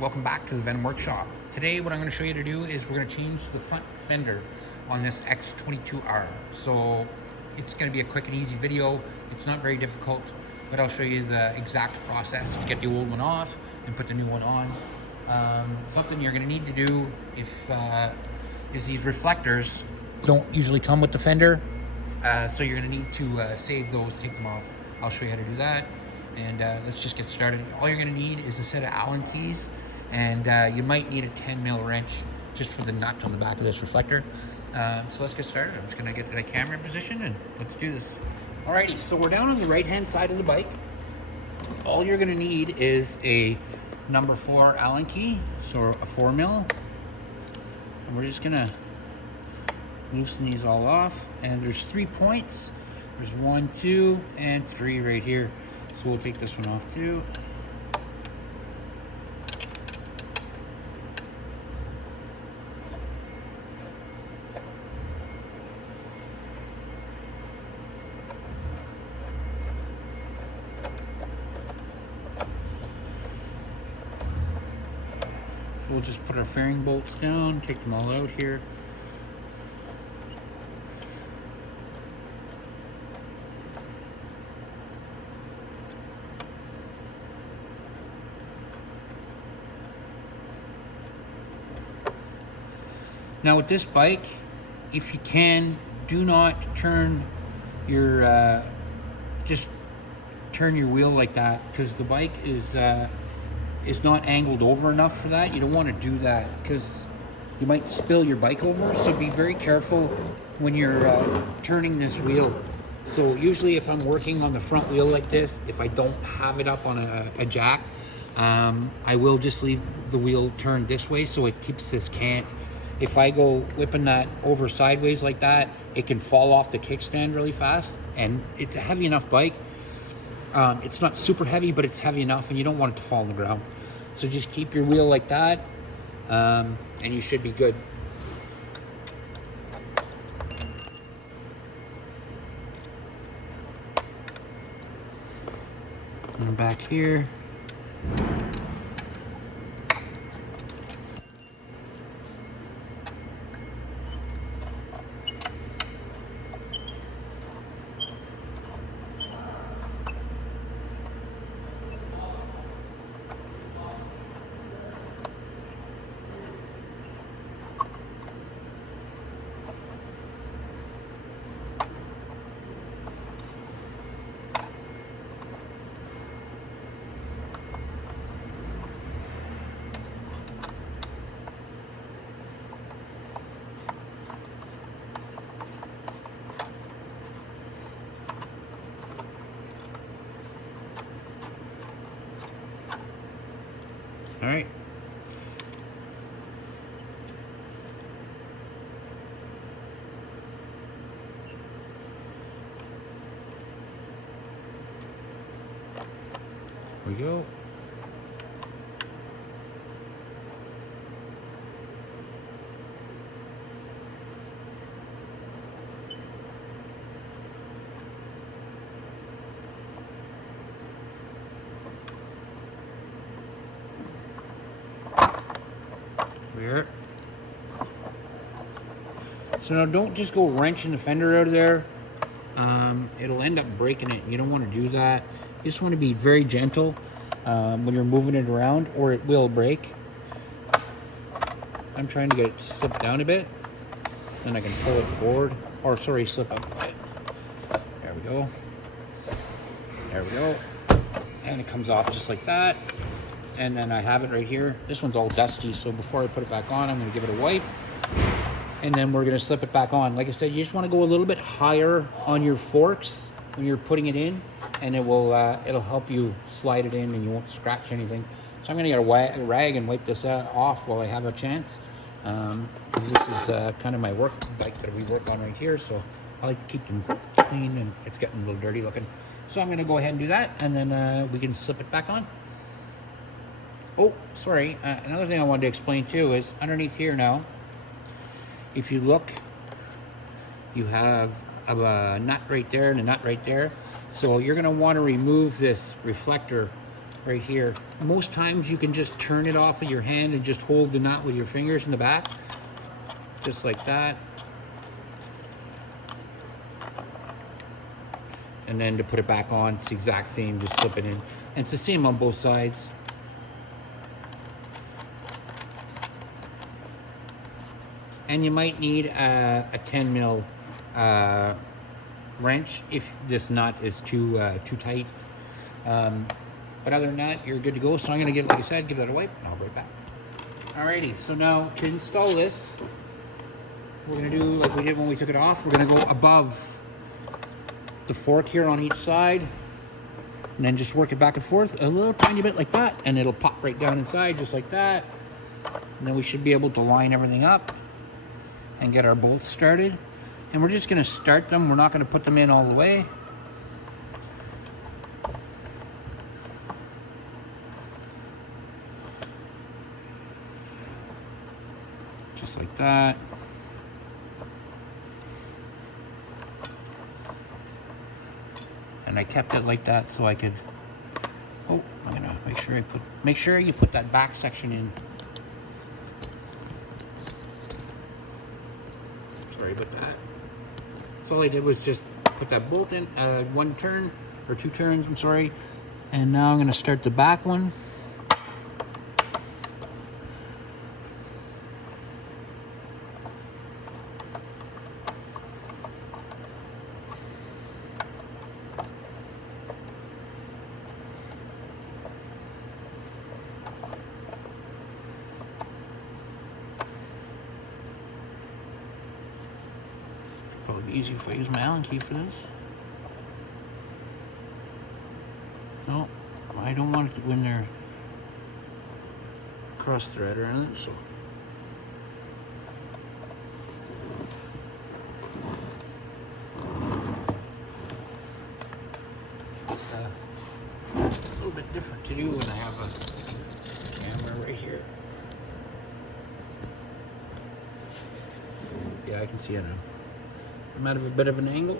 welcome back to the Venom Workshop. Today what I'm going to show you to do is we're going to change the front fender on this X22R. So it's going to be a quick and easy video. It's not very difficult, but I'll show you the exact process to get the old one off and put the new one on. Something you're going to need to do is these reflectors don't usually come with the fender, so you're going to need to save those, take them off. I'll show you how to do that. And let's just get started. All you're going to need is a set of Allen keys, and you might need a 10mm wrench just for the nut on the back of this reflector. So let's get started. I'm just going to get the camera in position and let's do this. Alrighty, so we're down on the right hand side of the bike. All you're going to need is a number 4 Allen key, so a 4mm. And we're just going to loosen these all off. And there's 3 points. There's 1, 2, and 3 right here. So we'll take this one off too. So we'll just put our fairing bolts down, take them all out here. Now with this bike, if you can, do not turn your, just turn your wheel like that, because the bike is not angled over enough for that. You don't want to do that because you might spill your bike over. So be very careful when you're turning this wheel. So usually if I'm working on the front wheel like this, if I don't have it up on a jack, I will just leave the wheel turned this way so it keeps this cant. If I go whipping that over sideways like that, it can fall off the kickstand really fast, and it's a heavy enough bike. It's not super heavy, but it's heavy enough, and you don't want it to fall on the ground. So just keep your wheel like that, and you should be good. And back here. All right. Here we go. Here. So now don't just go wrenching the fender out of there. It'll end up breaking it. You don't want to do that. You just want to be very gentle when you're moving it around, or it will break. I'm trying to get it to slip down a bit. Then I can pull it forward. Or sorry, slip up a bit. There we go. There we go. And it comes off just like that. And then I have it right here. This one's all dusty, so before I put it back on, I'm going to give it a wipe. And then we're going to slip it back on. Like I said, you just want to go a little bit higher on your forks when you're putting it in, and it will it'll help you slide it in and you won't scratch anything. So I'm going to get a rag and wipe this off while I have a chance. Because this is kind of my work bike that we work on right here, so I like to keep them clean, and it's getting a little dirty looking. So I'm going to go ahead and do that, and then we can slip it back on. Oh, sorry. Another thing I wanted to explain too is underneath here now, if you look, you have a nut right there and a nut right there. So you're going to want to remove this reflector right here. Most times you can just turn it off of your hand and just hold the nut with your fingers in the back, just like that. And then to put it back on, it's the exact same, just slip it in. And it's the same on both sides. And you might need a 10 mil wrench if this nut is too tight. But other than that, you're good to go. So I'm gonna give, like I said, give that a wipe, and I'll be right back. Alrighty, so now to install this, we're gonna do like we did when we took it off. We're gonna go above the fork here on each side, and then just work it back and forth a little tiny bit like that, and it'll pop right down inside just like that. And then we should be able to line everything up and get our bolts started. And we're just gonna start them. We're not gonna put them in all the way. Just like that. And I kept it like that so I could, oh, I'm gonna make sure you put that back section in. Sorry about that. So all I did was just put that bolt in, one turn, or two turns, I'm sorry. And now I'm gonna start the back one. Probably be easy if I use my Allen key for this. No, I don't want it to go in there cross thread or anything, so. It's a little bit different to do when I have a camera right here. Yeah, I can see it now. I'm out of a bit of an angle.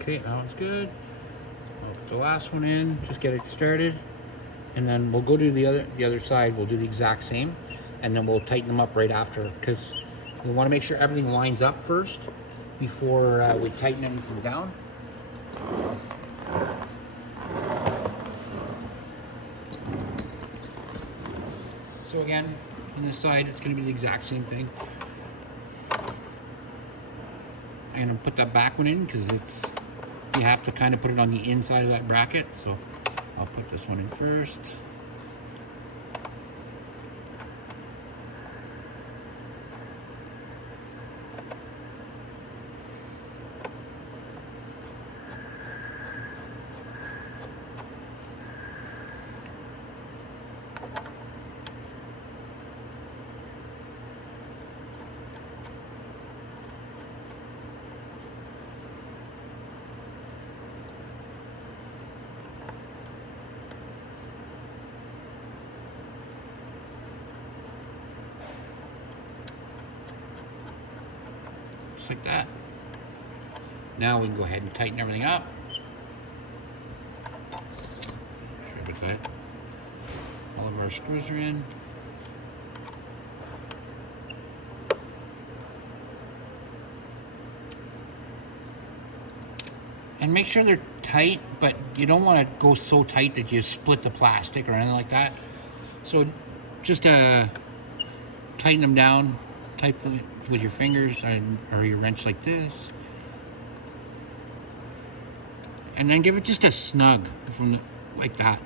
Okay, now it's good. I'll put the last one in, just get it started, and then we'll go to the other side. We'll do the exact same, and then we'll tighten them up right after, because we want to make sure everything lines up first before we tighten anything down. So again, on this side, it's going to be the exact same thing. I'm going to put that back one in because you have to kind of put it on the inside of that bracket. So I'll put this one in first. Like that. Now we can go ahead and tighten everything up. Sure about that. All of our screws are in. And make sure they're tight, but you don't want to go so tight that you split the plastic or anything like that. So just tighten them down. Tightly with your fingers or your wrench like this, and then give it just a snug from like that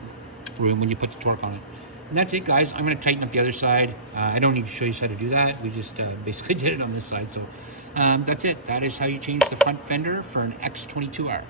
when you put the torque on it. And that's it, guys. I'm going to tighten up the other side. I don't need to show you how to do that. We just basically did it on this side. So that's it. That is how you change the front fender for an X22R.